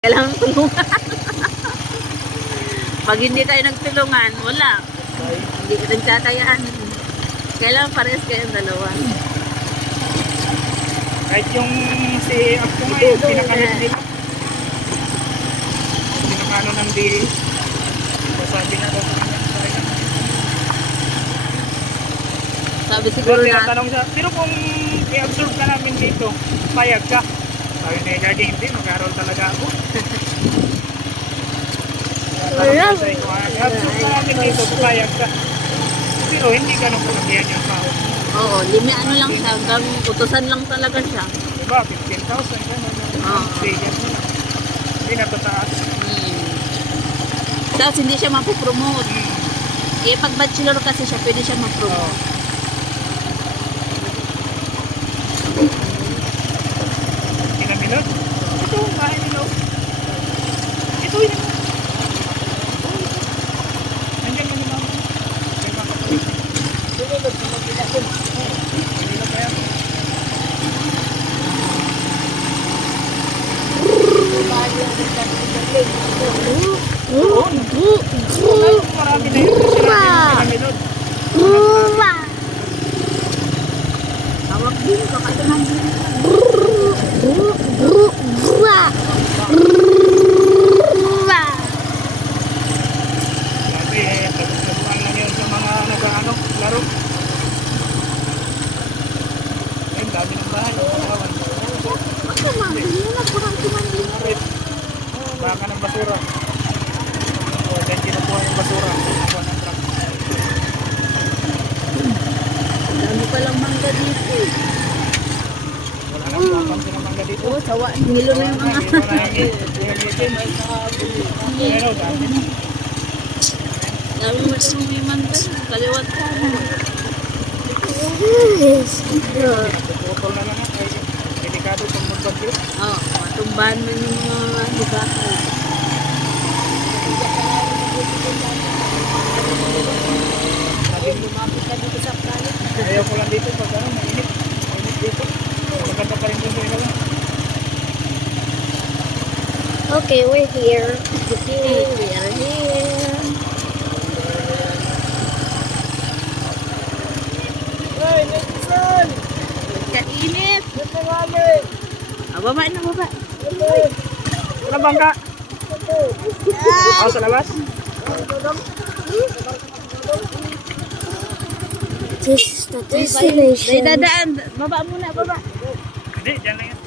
Kailangan tulungan. Pag hindi tayo nagtulungan, wala. Hindi nagtatayaan. Kailangan parehas kayong dalawa. Kahit yung si Apto nga yun, pinakamit nila. Pinakano ng DA. Sabi na daw sa kanya. Sabi siguro na, Tinatanong siya, pero kung i-absorb ka namin dito, payag ka. Sabi na lagi hindi, mag-aaral talaga ako. I-absorb ka namin dito, payag ka. Pero hindi ganun kalakihan yung tao. oo, ano lang siya, utusan lang talaga siya. Diba, 15,000 gano'n. Bigyan mo lang. Hindi na tataas. Tapos hindi siya mapopromote. Eh, pag bachelor kasi siya, pwede siya mapromote. Kinamilot? Ito, bahay nila. Ito yun. Nandiyan yun yung mama. Marami na yun. Kinamilot. Hawak din, kakatunan din. Grabe eh, taguan lang yun sa mga nag-ano, laro. Ay, dami ng bahay. Baka ng basura. O, dyan kinukuha yung basura. Kinukuha ng truck. Dami palang mangga dito. Wala nang papansin ng mangga dito. Oo, sawa. Hilo na yung mga. Pero dami na. Dami mo yung may mangga. Kaliwat ka. Puputol na lang. Ay, delikado pag magbagyo. Oo, matumbahan mo yung mga hibakay. Ayaw ko lang dito pag ano, mainit. Mainit dito. Maganda pa rin dito sa ilaw. Okay, we're here. Okay, we are here. Hey, Nelson! Kainit. Ito namin! Baba na, baba. Wala bangka? Oh, sa labas? This is the destination. Dadaan. Baba muna, baba. Hindi, dyan lang yan.